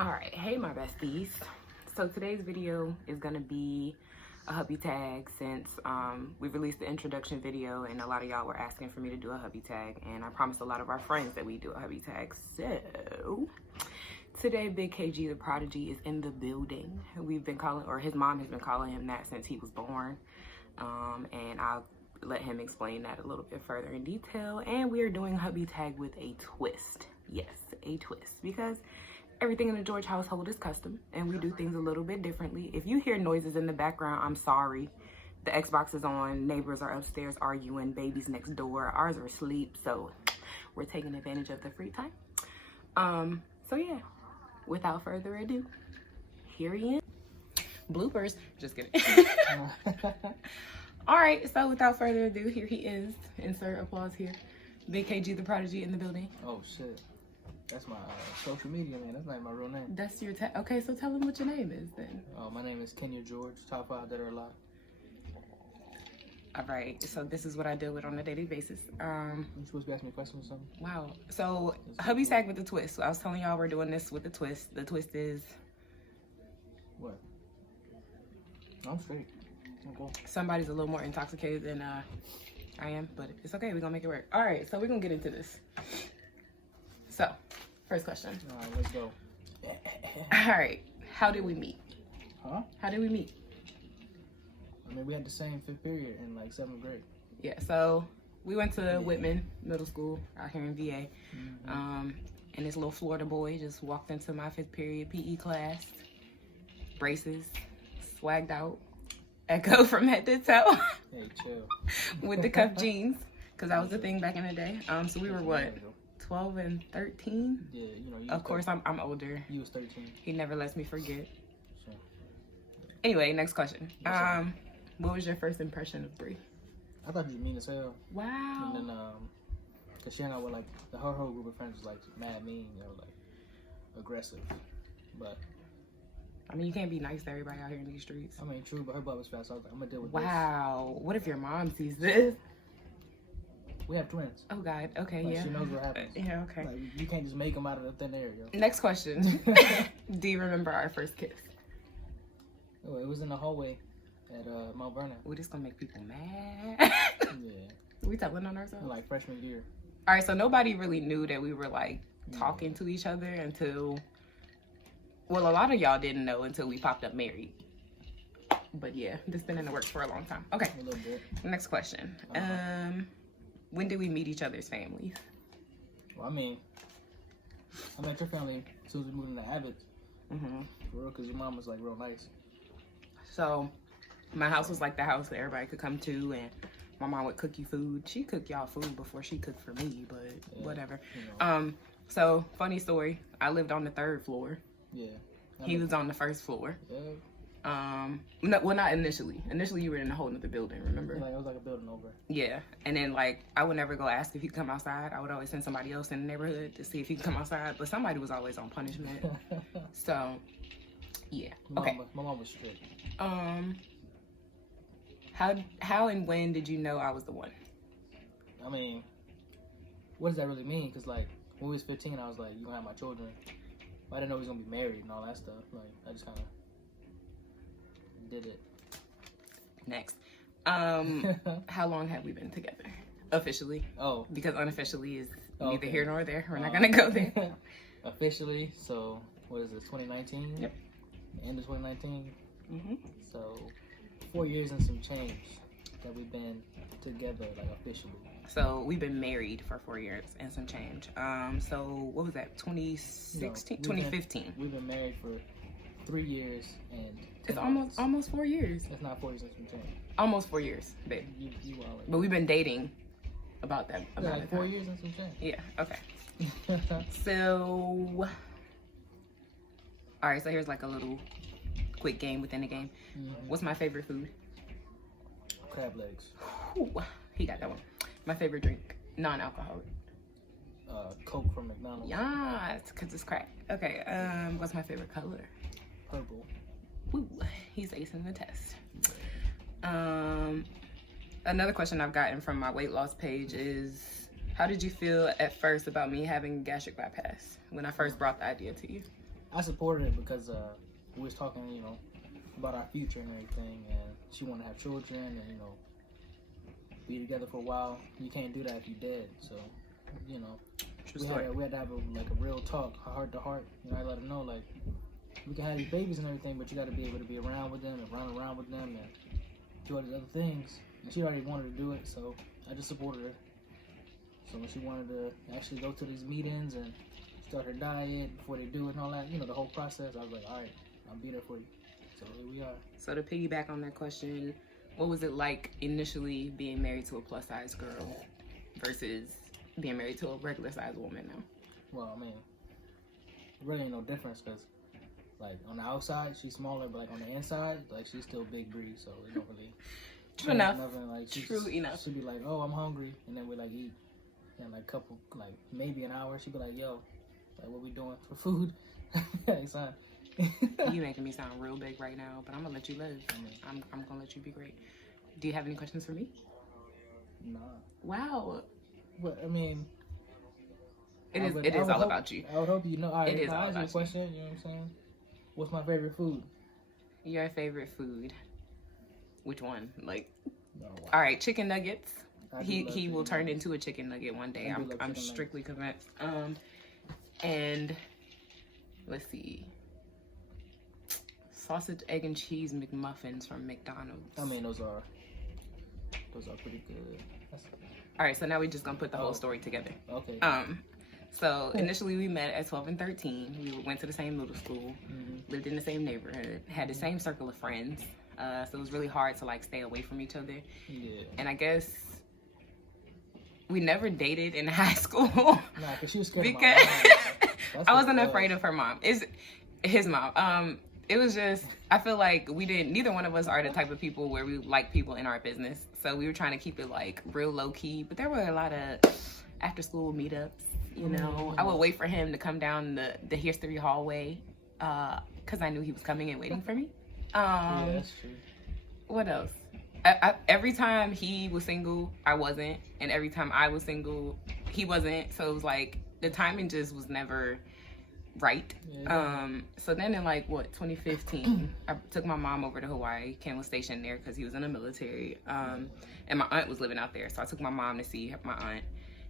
Alright, hey my besties. So today's video is gonna be a hubby tag since we released the introduction video and a lot of y'all were asking for me to do a hubby tag, and I promised a lot of our friends that we do a hubby tag. So today Big KG the Prodigy is in the building. We've been calling, or his mom has been calling him that since he was born, and I'll let him explain that a little bit further in detail. And we are doing hubby tag with a twist. Yes, a twist, because everything in the George household is custom and we do things a little bit differently. If you hear noises in the background, I'm sorry. The Xbox is on, neighbors are upstairs arguing, babies next door, ours are asleep, so we're taking advantage of the free time. So yeah, without further ado, here he is. Bloopers, just kidding. All right, so without further ado, here he is. Insert applause here. Big KG the Prodigy in the building. Oh shit. That's my social media, man. That's not my real name. That's your okay, so tell him what your name is then. My name is Kenya George, top 5 that are alive. All right, so this is what I deal with on a daily basis. You supposed to be asking me a question or something? Wow. So hubby tag with the twist. So I was telling y'all we're doing this with the twist. The twist is what? I'm straight. I'm cool. Somebody's a little more intoxicated than I am, but it's okay. We're gonna make it work. All right, so we're gonna get into this. So, first question. All right, let's go. All right, how did we meet? Huh? How did we meet? I mean, we had the same 5th period in like 7th grade. Yeah, so we went to Whitman Middle School out here in VA. And this little Florida boy just walked into my 5th period PE class. Braces, swagged out, Echo from head to toe. Hey, chill. With the cuff jeans, because that was the thing back in the day. So we were what? 12 and 13? Yeah, you know. Of course, I'm older. You was 13. He never lets me forget. Sure. Anyway, next question. What was your first impression of Bree? I thought you were mean as hell. Wow. And then, cause she hung out with like the whole group of friends was like mad mean, you know, like aggressive. But I mean, you can't be nice to everybody out here in these streets. I mean, true, but her butt was fast, so I was like, I'm gonna deal with this. Wow. What if your mom sees this? We have twins. Oh God. Okay. Like, yeah. She knows what happens. Yeah. Okay. Like, you can't just make them out of the thin air, yo. Next question. Do you remember our first kiss? Oh, it was in the hallway at Mount Vernon. We're just gonna make people mad. Yeah. We telling on ourselves. Like freshman year. All right. So nobody really knew that we were like talking to each other until. Well, a lot of y'all didn't know until we popped up married. But yeah, this been in the works for a long time. Okay. A little bit. Next question. When did we meet each other's families? Well, I met your family as soon as we moved into Abbott. For real, because your mom was like real nice. So, my house was like the house that everybody could come to, and my mom would cook you food. She cooked y'all food before she cooked for me, but yeah, whatever. You know. So, funny story. I lived on the 3rd floor. Yeah. He was on the 1st floor. Yeah. No, well, not initially. Initially, you were in a whole nother building, remember? Like, it was like a building over. Yeah. And then, like, I would never go ask if he could come outside. I would always send somebody else in the neighborhood to see if he could come outside. But somebody was always on punishment. So, yeah. Okay. My mom was strict. How and when did you know I was the one? I mean, what does that really mean? Because, like, when we was 15, I was like, you're going to have my children. But I didn't know he was going to be married and all that stuff. Like, I just kind of did it. Next. How long have we been together? Officially. Oh. Because unofficially is neither here nor there. We're not going to go there. Officially, so what is it, 2019? Yep. End of 2019? So 4 years and some change that we've been together, like officially. So we've been married for 4 years and some change. So what was that, 2016? 2015. We've been married for 3 years and it's almost 4 years. It's not 4 years and some change. Almost 4 years, babe. You are like, but we've been dating about that. About like 4 years and some change. Yeah, okay. So All right, so here's like a little quick game within the game. What's my favorite food? Crab legs. Ooh, he got that one. My favorite drink, non-alcoholic. Coke from McDonald's. Yeah, it's because it's crack. Okay, what's my favorite color? Purple. Ooh, he's acing the test. Another question I've gotten from my weight loss page is, how did you feel at first about me having gastric bypass when I first brought the idea to you? I supported it because we was talking, you know, about our future and everything, and she wanted to have children and, you know, be together for a while. You can't do that if you're dead, so, you know, we had to have a real talk, heart to heart. You know, I let her know, like, we can have these babies and everything, but you got to be able to be around with them and run around with them and do all these other things. And she already wanted to do it, so I just supported her. So when she wanted to actually go to these meetings and start her diet before they do it and all that, you know, the whole process, I was like, all right, I'll be there for you. So here we are. So to piggyback on that question, what was it like initially being married to a plus size girl versus being married to a regular size woman now? Well, I mean, really ain't no difference because, like, on the outside, she's smaller, but, like, on the inside, like, she's still big Bree, so it don't really... True enough. Nothing, like, True enough. She'd be like, oh, I'm hungry, and then we, like, eat. And, like, maybe an hour, she'd be like, yo, like, what we doing for food? Like, son. You making me sound real big right now, but I'm gonna let you live. I'm gonna let you be great. Do you have any questions for me? Nah. Wow. But, I mean... It is all about you. I would hope you know. All right, it is all about about you. Question, you know what I'm saying? What's my favorite food? Your favorite food? Which one? Like, No, all right, chicken nuggets. I do He love will chicken turn nuggets. into a chicken nugget one day. I do love I'm chicken strictly convinced. And let's see. Sausage, egg, and cheese McMuffins from McDonald's. I mean, those are pretty good. All right, so now we're just gonna put the whole story together. Okay. So initially we met at 12 and 13. We went to the same middle school, lived in the same neighborhood, had the same circle of friends. So it was really hard to like stay away from each other. Yeah. And I guess we never dated in high school. Nah, cause she was scared because of my mom. I wasn't afraid of her mom. It's his mom. It was just, I feel like neither one of us are the type of people where we like people in our business. So we were trying to keep it like real low key, but there were a lot of after school meetups, you know. I would wait for him to come down the history hallway, cause I knew he was coming and waiting for me. Yeah, that's true. What else? Every time he was single, I wasn't. And every time I was single, he wasn't. So it was like, the timing just was never right. Yeah. So then in like, 2015, I took my mom over to Hawaii. Ken was stationed there because he was in the military. And my aunt was living out there. So I took my mom to see my aunt.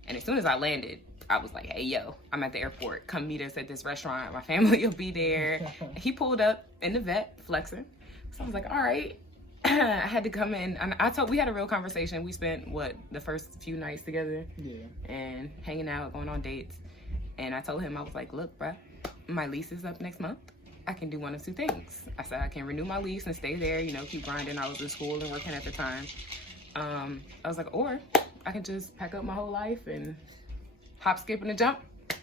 And as soon as I landed, I was like, hey, yo, I'm at the airport. Come meet us at this restaurant. My family will be there. He pulled up in the vet, flexing. So I was like, all right. I had to come in. And we had a real conversation. We spent, the first few nights together. Yeah. And hanging out, going on dates. And I told him, I was like, look, bruh, my lease is up next month. I can do one of two things. I said, I can renew my lease and stay there, you know, keep grinding. I was in school and working at the time. I was like, or I can just pack up my whole life and hop, skip, and a jump.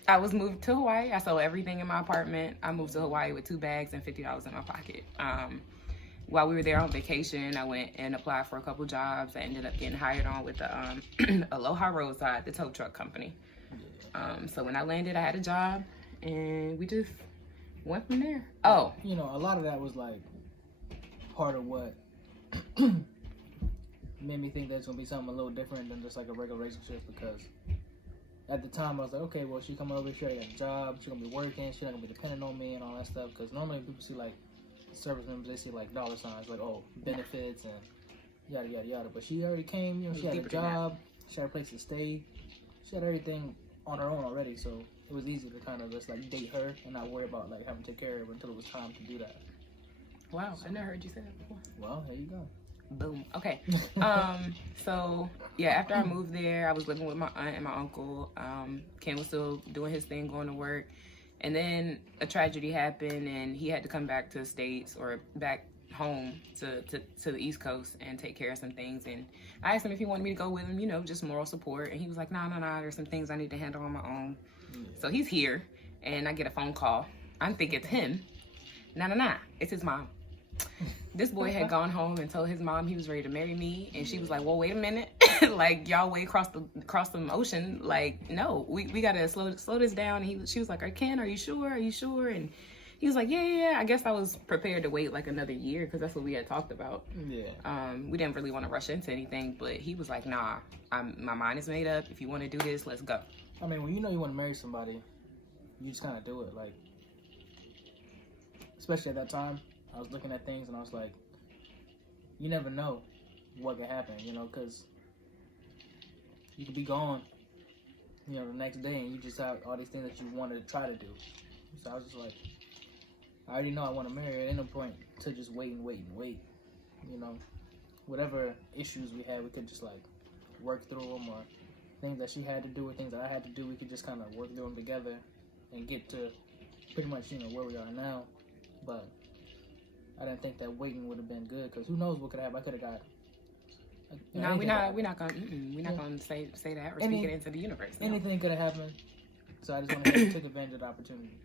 I was moved to Hawaii. I sold everything in my apartment. I moved to Hawaii with 2 bags and $50 in my pocket. While we were there on vacation, I went and applied for a couple jobs. I ended up getting hired on with the Aloha Roadside, the tow truck company. So when I landed, I had a job, and we just went from there. Oh, you know, a lot of that was like part of what made me think there's gonna be something a little different than just like a regular relationship, because at the time I was like, okay, well, she coming over, she already got a job, she gonna be working, she not gonna be dependent on me and all that stuff. Because normally people see like service members, they see like dollar signs, like, oh, benefits and yada yada yada. But she already came, you know, she had a job, she had a place to stay, she had everything on her own already, so it was easy to kind of just like date her and not worry about like having to take care of her until it was time to do that. wow, I never heard you say that before. Well, there you go. Boom. Okay. So yeah, after I moved there, I was living with my aunt and my uncle. Ken was still doing his thing, going to work. And then a tragedy happened, and he had to come back to the States, or back home to the East Coast, and take care of some things. And I asked him if he wanted me to go with him, you know, just moral support. And he was like, nah, there's some things I need to handle on my own. Yeah. So he's here, and I get a phone call. I think it's him. Nah. It's his mom. This boy had gone home and told his mom he was ready to marry me, and she was like, well, wait a minute. Like, y'all way across the ocean. Like, no, we gotta slow this down. And she was like, Ken, are you sure? And he was like, yeah. I guess I was prepared to wait like another year, because that's what we had talked about. Yeah. We didn't really want to rush into anything, but he was like, nah, my mind is made up. If you want to do this, let's go. I mean, when you know you want to marry somebody, you just kind of do it. Like, especially at that time, I was looking at things and I was like, you never know what could happen, you know, because you could be gone, you know, the next day, and you just have all these things that you wanted to try to do. So I was just like, I already know I want to marry her. Ain't no point to just wait, you know. Whatever issues we had, we could just like work through them, or things that she had to do or things that I had to do, we could just kind of work through them together and get to pretty much, you know, where we are now. But I didn't think that waiting would have been good, because who knows what could happen. I could have got. No, we're not gonna say that or speak it into the universe. No. Anything could have happened. So I just went ahead and took advantage of the opportunity.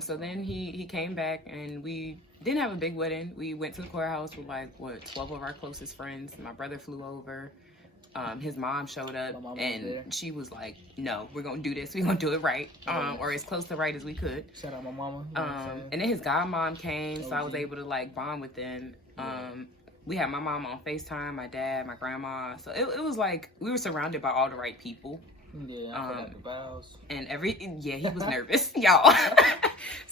So then he came back, and we didn't have a big wedding. We went to the courthouse with 12 of our closest friends. My brother flew over. His mom showed up, and she was like, no, we're gonna do this. We're gonna do it right, or as close to right as we could. Shout out my mama. And then his godmom came, so I was able to like bond with them. We had my mom on FaceTime, my dad, my grandma. So it was like we were surrounded by all the right people. Yeah, I forgot the vows. And he was nervous, y'all.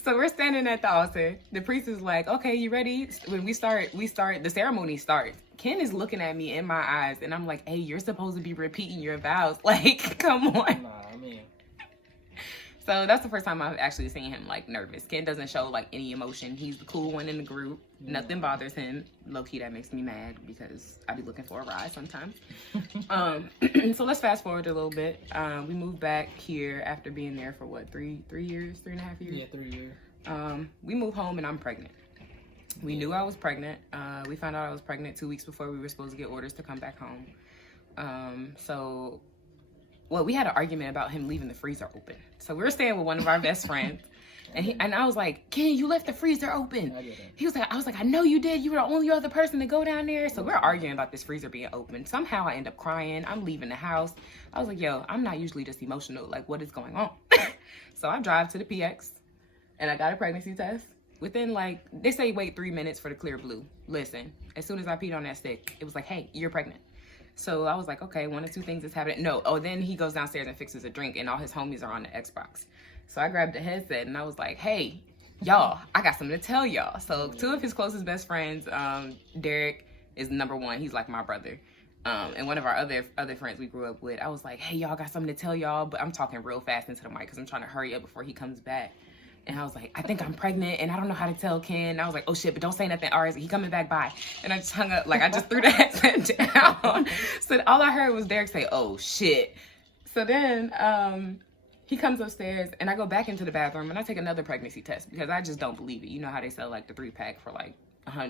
So we're standing at the altar. The priest is like, okay, you ready? When we start, the ceremony starts. Ken is looking at me in my eyes, and I'm like, hey, you're supposed to be repeating your vows. Like, come on. Nah, I mean. So that's the first time I've actually seen him like nervous. Ken doesn't show like any emotion. He's the cool one in the group. Yeah. Nothing bothers him. Low key, that makes me mad, because I be looking for a ride sometimes. So let's fast forward a little bit. We moved back here after being there for what, 3 years, 3.5 years? Yeah, 3 years. We moved home and I'm pregnant. We knew I was pregnant. We found out I was pregnant 2 weeks before we were supposed to get orders to come back home. Well, we had an argument about him leaving the freezer open. So we were staying with one of our best friends, and I was like, Ken, you left the freezer open. I was like, I know you did. You were the only other person to go down there. So we're arguing about this freezer being open. Somehow I end up crying. I'm leaving the house. I was like, yo, I'm not usually this emotional. Like, what is going on? So I drive to the PX, and I got a pregnancy test. Within they say wait 3 minutes for the clear blue. Listen, as soon as I peed on that stick, it was like, hey, you're pregnant. So I was like, okay, one of two things is happening. No, then he goes downstairs and fixes a drink, and all his homies are on the Xbox. So I grabbed the headset, and I was like, hey, y'all, I got something to tell y'all. So 2 of his closest best friends, Derek is number 1. He's like my brother. And one of our other friends we grew up with, I was like, hey, y'all, got something to tell y'all. But I'm talking real fast into the mic because I'm trying to hurry up before he comes back. And I was like, I think I'm pregnant, and I don't know how to tell Ken. And I was like, oh shit, but don't say nothing. All right, he coming back by. And I just hung up, I just threw the headset down. So all I heard was Derek say, oh shit. So then he comes upstairs, and I go back into the bathroom, and I take another pregnancy test because I just don't believe it. You know how they sell the 3-pack for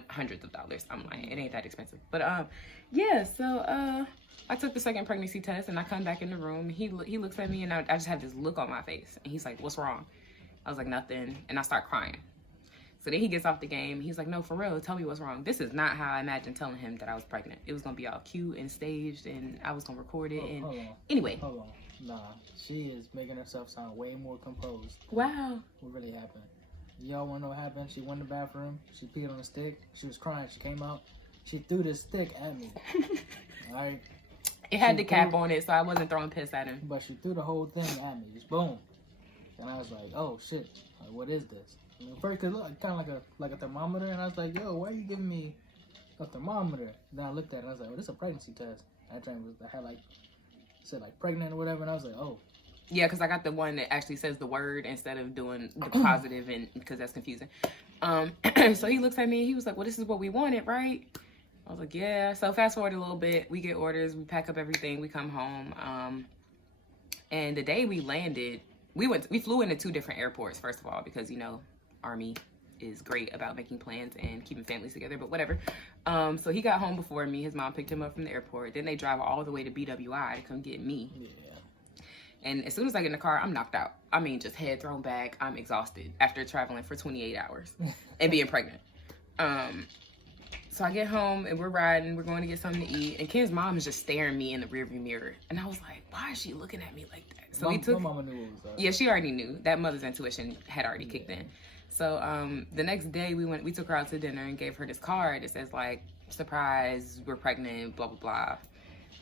hundreds of dollars. I'm like, it ain't that expensive. But yeah, so I took the second pregnancy test, and I come back in the room. He looks at me, and I just have this look on my face, and he's like, what's wrong? I was like, nothing. And I start crying. So then he gets off the game. He's like, no, for real, tell me what's wrong. This is not how I imagined telling him that I was pregnant. It was going to be all cute and staged, and I was going to record it. Hold on. Anyway. Hold on. Nah, she is making herself sound way more composed. Wow. What really happened? Y'all want to know what happened? She went to the bathroom. She peed on a stick. She was crying. She came out. She threw this stick at me. All right? It had the cap on it, so I wasn't throwing piss at him. But she threw the whole thing at me. Just boom. And I was like, oh shit, what is this? And first, it looked kind of like a thermometer, and I was like, yo, why are you giving me a thermometer? Then I looked at it, and I was like, oh, this is a pregnancy test. That thing said pregnant or whatever, and I was like, oh. Yeah, because I got the one that actually says the word instead of doing the positive, and because that's confusing. So he looks at me, and he was like, well, this is what we wanted, right? I was like, yeah. So fast forward a little bit, we get orders, we pack up everything, we come home. And the day we landed, we flew into 2 different airports, first of all, because, Army is great about making plans and keeping families together, but whatever. So he got home before me. His mom picked him up from the airport. Then they drive all the way to BWI to come get me. Yeah. And as soon as I get in the car, I'm knocked out. I mean, just head thrown back. I'm exhausted after traveling for 28 hours and being pregnant. So I get home and we're riding. We're going to get something to eat. And Ken's mom is just staring me in the rearview mirror. And I was like, why is she looking at me like that? So my mama knew what was up. Yeah, she already knew. That mother's intuition had already kicked in. So the next day we took her out to dinner and gave her this card that says like, surprise, we're pregnant, blah, blah, blah.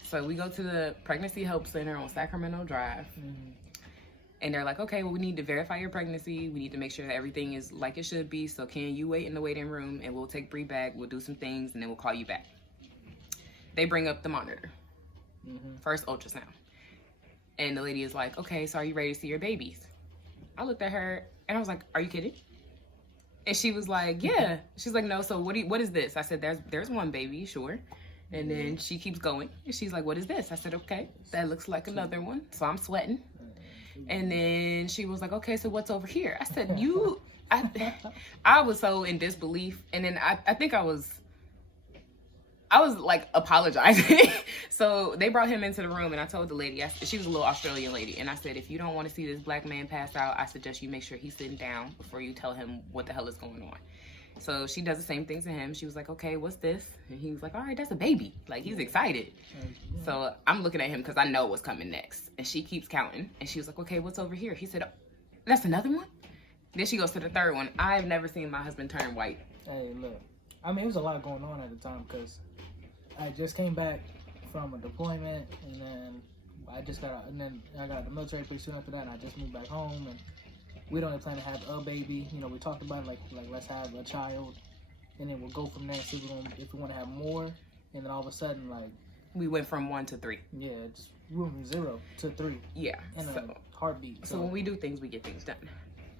So we go to the Pregnancy Help Center on Sacramento Drive. And they're like, okay, well, we need to verify your pregnancy. We need to make sure that everything is like it should be. So can you wait in the waiting room and we'll take Bree back. We'll do some things and then we'll call you back. They bring up the monitor. First ultrasound. And the lady is like, okay, so are you ready to see your babies? I looked at her and I was like, are you kidding? And she was like, yeah. She's like, no, so what is this? I said, there's one baby, sure. And then she keeps going. And she's like, what is this? I said, okay, that looks like another one. So I'm sweating. And then she was like, okay, so what's over here? I said, I was so in disbelief. And then I think I was like apologizing. So they brought him into the room and I told the lady, she was a little Australian lady. And I said, if you don't want to see this black man pass out, I suggest you make sure he's sitting down before you tell him what the hell is going on. So she does the same thing to him. She was like, okay, what's this? And he was like, all right, that's a baby. Like, he's excited. So I'm looking at him because I know what's coming next. And she keeps counting. And she was like, okay, what's over here? He said, oh, that's another one? Then she goes to the third one. I've never seen my husband turn white. Hey, look. I mean, it was a lot going on at the time because I just came back from a deployment. And then I got the military pretty soon after that. And I just moved back home. And we don't plan to have a baby. You know, we talked about it, like let's have a child, and then we'll go from there. See if we want to have more, and then all of a sudden, like we went from 1 to 3. Yeah, just we went from 0 to 3. Yeah, in a heartbeat. So when we do things, we get things done.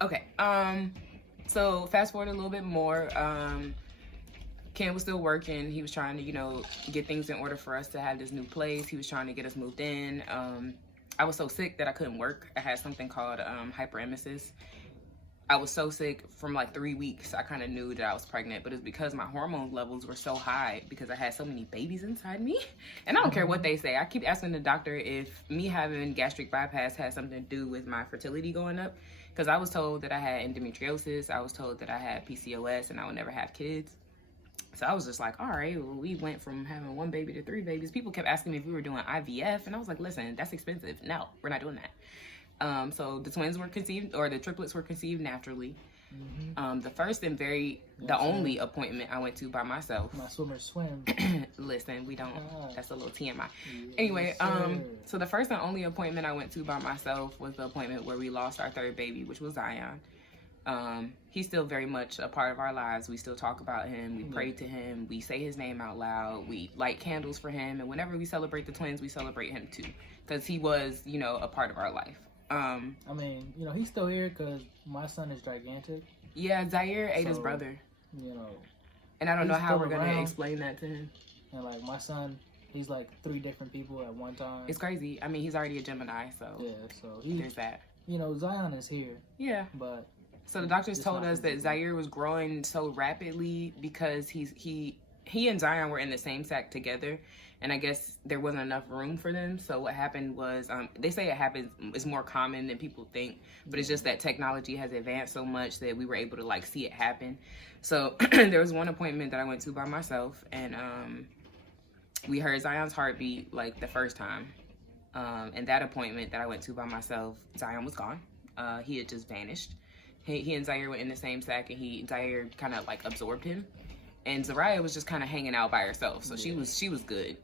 Okay. So fast forward a little bit more. Ken was still working. He was trying to, get things in order for us to have this new place. He was trying to get us moved in. I was so sick that I couldn't work. I had something called hyperemesis. I was so sick from like 3 weeks. I kind of knew that I was pregnant, but it's because my hormone levels were so high because I had so many babies inside me. And I don't care what they say. I keep asking the doctor if me having gastric bypass has something to do with my fertility going up. Because I was told that I had endometriosis. I was told that I had PCOS and I would never have kids. So I was just like, all right, well, we went from having 1 baby to 3 babies. People kept asking me if we were doing IVF. And I was like, listen, that's expensive. No, we're not doing that. So the twins were conceived, or the triplets were conceived naturally. The first and the only appointment I went to by myself. My swimmer swim. Listen, we don't, that's a little TMI. Anyway, so the first and only appointment I went to by myself was the appointment where we lost our 3rd baby, which was Zion. He's still very much a part of our lives. We still talk about him. We pray to him. We say his name out loud. We light candles for him. And whenever we celebrate the twins, we celebrate him too. Because he was, a part of our life. I mean, he's still here because my son is gigantic. Yeah, Zaire ate his brother. And I don't know how we're going to explain that to him. And like my son, he's like 3 different people at one time. It's crazy. I mean, he's already a Gemini, so yeah. So there's that. Zion is here. Yeah. But so the doctors told us that Zaire was growing so rapidly because he and Zion were in the same sack together. And I guess there wasn't enough room for them. So what happened was, they say it happens, it's more common than people think, but it's just that technology has advanced so much that we were able to like see it happen. So there was one appointment that I went to by myself, and we heard Zion's heartbeat like the first time. And that appointment that I went to by myself, Zion was gone. He had just vanished. He and Zaire were in the same sack, and Zaire kind of like absorbed him. And Zariah was just kind of hanging out by herself, so she was good.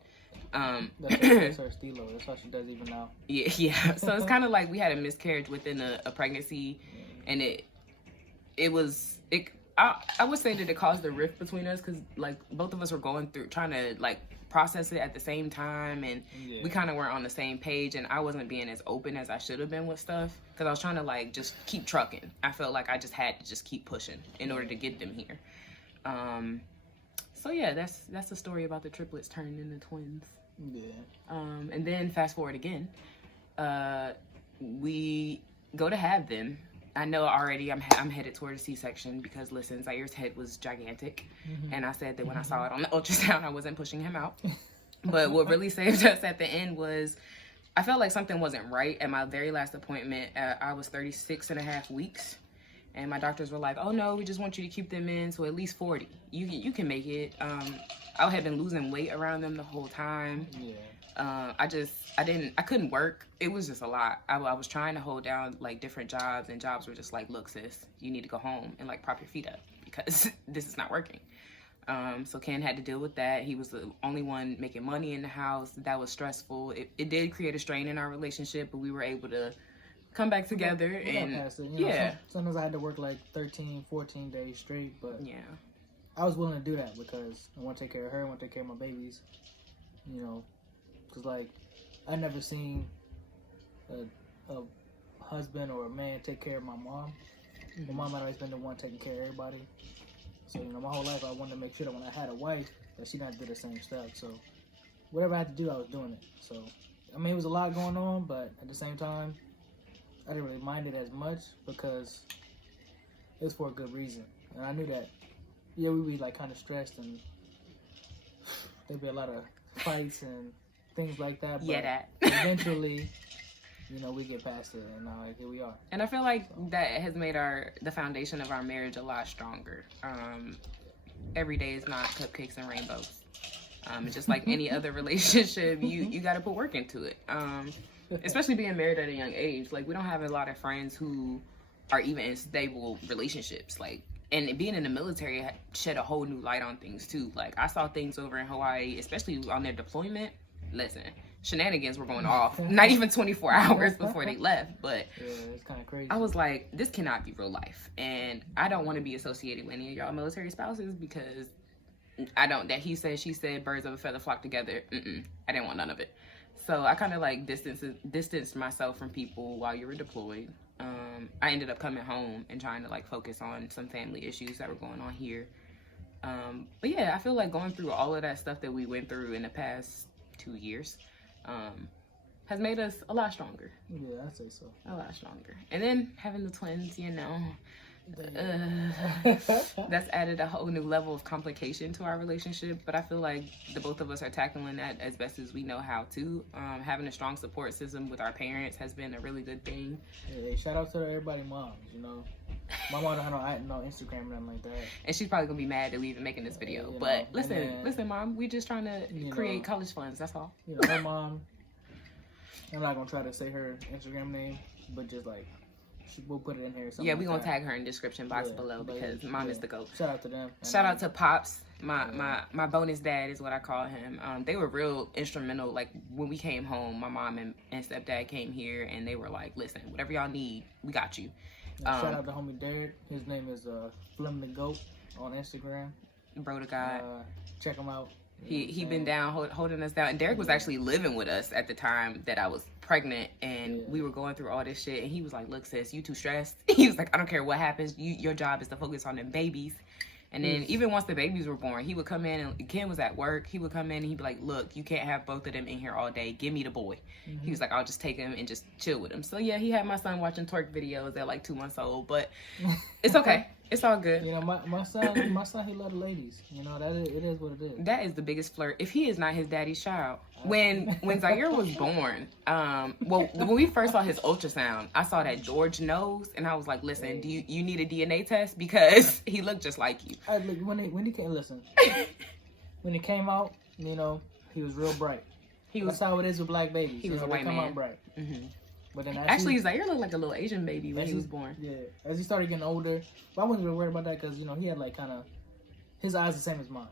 That's her stilo. That's what she does even now. Yeah. So it's kind of like we had a miscarriage within a pregnancy, and I would say that it caused a rift between us because like both of us were going through trying to like process it at the same time, and we kind of weren't on the same page, and I wasn't being as open as I should have been with stuff because I was trying to like just keep trucking. I felt like I just had to just keep pushing in order to get them here. So yeah, that's the story about the triplets turning into twins. Yeah. And then fast forward again, we go to have them. I know already I'm headed toward a C-section because listen, Zaire's head was gigantic, and I said that when I saw it on the ultrasound, I wasn't pushing him out. But what really saved us at the end was I felt like something wasn't right at my very last appointment. I was 36.5 weeks. And my doctors were like, oh no, we just want you to keep them in so at least 40. You can make it. I had been losing weight around them the whole time. Yeah. I couldn't work. It was just a lot. I was trying to hold down like different jobs, and jobs were just like, look sis, you need to go home and like prop your feet up because this is not working. So Ken had to deal with that. He was the only one making money in the house. That was stressful. It did create a strain in our relationship, but we were able to come back together. And yeah, sometimes I had to work like 13, 14 days straight, but yeah, I was willing to do that because I want to take care of her, I want to take care of my babies, you know, because like I never seen a husband or a man take care of my mom. My mom had always been the one taking care of everybody. So, you know, my whole life I wanted to make sure that when I had a wife, that she not do the same stuff. So, whatever I had to do, I was doing it. So, I mean, it was a lot going on, but at the same time, I didn't really mind it as much because it was for a good reason. And I knew that, yeah, we'd be like kind of stressed and there'd be a lot of fights and things like that. But yeah, that. Eventually, you know, we get past it, and now here we are. And I feel like that has made the foundation of our marriage a lot stronger. Every day is not cupcakes and rainbows. And just like any other relationship, you got to put work into it. Especially being married at a young age. Like, we don't have a lot of friends who are even in stable relationships. Like, and being in the military shed a whole new light on things too. Like, I saw things over in Hawaii, especially on their deployment. Listen, shenanigans were going off not even 24 hours before they left, but yeah, it's kind of crazy. I was like, this cannot be real life, and I don't want to be associated with any of y'all military spouses because I don't, that he said, she said, birds of a feather flock together. I didn't want none of it. So I kind of like distanced myself from people while you were deployed. I ended up coming home and trying to like focus on some family issues that were going on here. But yeah, I feel like going through all of that stuff that we went through in the past 2 years has made us a lot stronger. Yeah, I'd say so. A lot stronger. And then having the twins, you know, that's added a whole new level of complication to our relationship. But I feel like the both of us are tackling that as best as we know how to. Having a strong support system with our parents has been a really good thing. Yeah, shout out to everybody moms, you know. My mom don't have no Instagram or nothing like that. And she's probably gonna be mad that we even making this video. But listen, mom, we just trying to create college funds. That's all. You know, her mom. I'm not gonna try to say her Instagram name, but just like we'll put it in here. Yeah, we're gonna tag her in the description box below because mom is the GOAT. Shout out to them. Shout out to Pops, my bonus dad is what I call him. They were real instrumental. Like when we came home, my mom and stepdad came here and they were like, "Listen, whatever y'all need, we got you." Shout out to homie Derek. His name is Flim the Goat on Instagram. Bro to God. Check him out. He been down holding us down. And Derek was actually living with us at the time that I was pregnant, and we were going through all this shit. And he was like, "Look, sis, you too stressed." He was like, "I don't care what happens. Your job is to focus on them babies." And then even once the babies were born, he would come in, and Ken was at work. He would come in and he'd be like, "Look, you can't have both of them in here all day. Give me the boy." He was like, "I'll just take him and just chill with him." So yeah, he had my son watching twerk videos at like 2 months old, but it's okay. It's all good. You know, my son, he love the ladies. You know, it is what it is. That is the biggest flirt. If he is not his daddy's child. When Zaire was born, when we first saw his ultrasound, I saw that George nose, and I was like, "Listen, do you need a DNA test because he looked just like you." Look, when he came, listen, when he came out, you know, he was real bright. That's how it is with black babies. He was a white man. Out bright. But then actually, Zaire looked like a little Asian baby when he was born. Yeah, as he started getting older, but I wasn't really worried about that because you know he had like kind of his eyes the same as mine.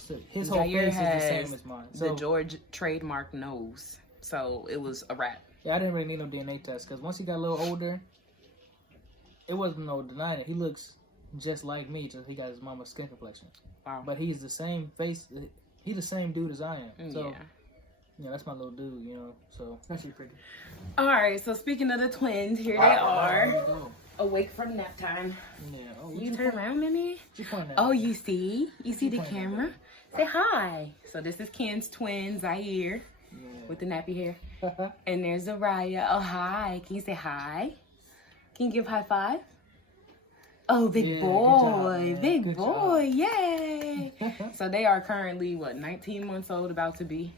So his whole Zaire face is the same as mine. So, the George trademark nose, so it was a wrap. Yeah, I didn't really need no DNA test because once he got a little older, it wasn't no denying it. He looks just like me, just he got his mama's skin complexion. Wow. But he's the same face. He's the same dude as I am. So, yeah. Yeah, that's my little dude, you know, so that's pretty. All right, so speaking of the twins, here they are, awake from nap time. Yeah. Oh, you turn around, Mimi? Oh, you see the camera? Say hi. So this is Ken's twin, Zaire, with the nappy hair. And there's Zariah. Oh, hi. Can you say hi? Can you give high five? Oh, big boy. Big boy. Yay. So they are currently, 19 months old, about to be.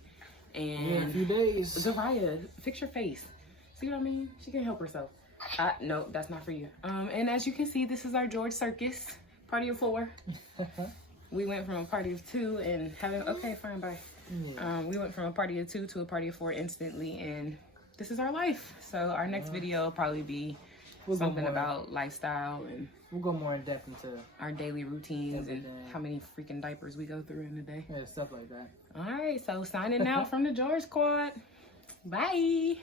And in a few days. Zariah, fix your face. See what I mean? She can help herself. No, that's not for you. And as you can see, this is our George Circus party of 4. We went from a party of 2 and having okay, fine, bye. Yeah. We went from a party of 2 to a party of 4 instantly, and this is our life. So our next video will probably be something about lifestyle, and we'll go more in depth into our daily routines everything. and how many freaking diapers we go through in a day. Yeah, stuff like that. All right, so signing out from the George Squad. Bye.